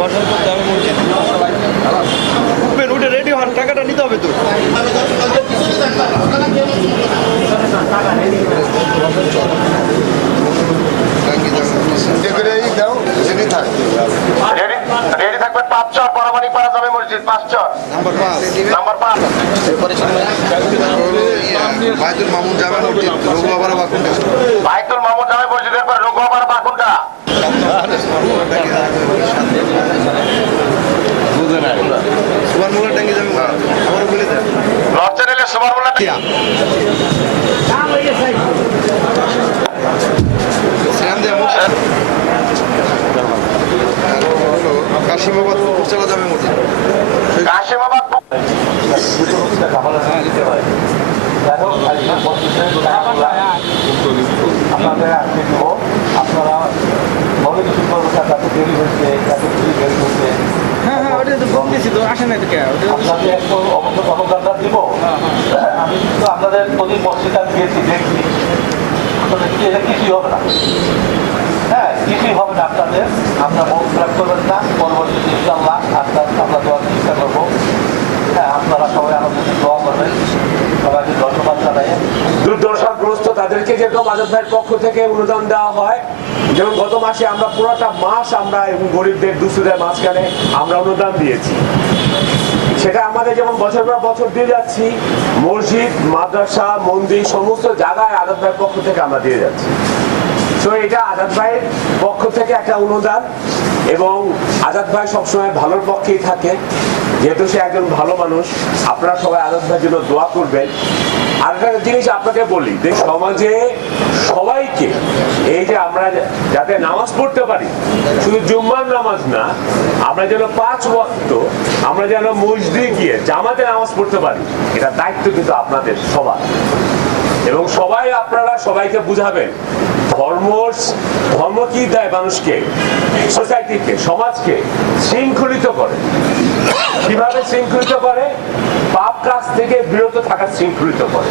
বাসার পর জামে মসজিদ উঠে রেডি হন, টাকাটা নিতে হবে তো। রেডি থাকবেন 5 চর পরামানিক পাড়া জামে মসজিদ 5 চর নাম্বার 5 বাইতুল মামুন জামে মসজিদ রঘুবাবার বাকুন্ডা। বাইতুল মামুন জামে মসজিদের পর রঘুবাবার বাকুন্ডা। সুবার মোল্লা টাঙ্গি জামে আবার বলে দেন লর্ড চ্যানেলে সুবার মোল্লা শ্যাম দেয়া মসজিদ কাশিমাবাদ উপজেলা জামে মসজিদ। কাশিমাবাদ আপনাদের আজকে দেব, আপনারা বলে কিছু করবো তাতে দেরি হচ্ছে, তাতে দেরি হচ্ছে। আপনাদের একটু অবশ্য অবদানটা দিব। আমি কিন্তু আপনাদের প্রতি মসজিদটা দিয়েছি, দেখছি আপনাদের এটা কিছুই হবে না। হ্যাঁ, কিছুই হবে না আপনাদের। আপনার মন খারাপ করবেন না। পরবর্তীতে ইনশাআল্লাহ আমরা দেওয়ার চেষ্টা করবো। হ্যাঁ, আপনারা সবাই আমাদের দোয়া করবেন। সবাইকে ধন্যবাদ জানাই। দুর্দশাগ্রস্ত তাদেরকে যেরকম আজাদ ভাইয়ের পক্ষ থেকে অনুদান দেওয়া হয়, যেমন গত মাসে আমরা পুরোটা মাস আমরা এবং গরিবদের দুঃস্থদের মাঝখানে আমরা অনুদান দিয়েছি। সেটা আমাদের যেমন বছর পর বছর দিয়ে যাচ্ছি, মসজিদ, মাদ্রাসা, মন্দির সমস্ত জায়গায় আজাদ ভাইয়ের পক্ষ থেকে আমরা দিয়ে যাচ্ছি। তো এটা আজাদ ভাইয়ের পক্ষ থেকে একটা অনুদান, এবং আজাদ ভাই সবসময় ভালোর পক্ষেই থাকে, যেহেতু সে একজন ভালো মানুষ। আপনারা সবাই আজাদ ভাইয়ের জন্য দোয়া করবেন। আর একটা জিনিস আপনাকে বলি, যে সমাজে সবাইকে এই যে আমরা যাতে নামাজ পড়তে পারি, শুধু জুম্মার নামাজ না, আমরা যেন 5 ওয়াক্ত আমরা যেন মসজিদে গিয়ে জামাতে নামাজ পড়তে পারি, এটা দায়িত্ব কিন্তু আপনাদের সবার। এবং সবাই আপনারা সবাইকে বুঝাবেন ধর্ম কি দেয় মানুষকে, সোসাইটিকে, সমাজকে শৃঙ্খলিত করে। কিভাবে শৃঙ্খলিত করে? পাপ কাজ থেকে বিরত থাকা শৃঙ্খলিত করে,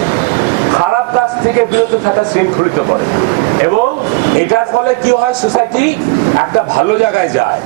খারাপ কাজ থেকে বিরত থাকা শৃঙ্খলিত করে, এবং এটার ফলে কি হয়, সোসাইটি একটা ভালো জায়গায় যায়।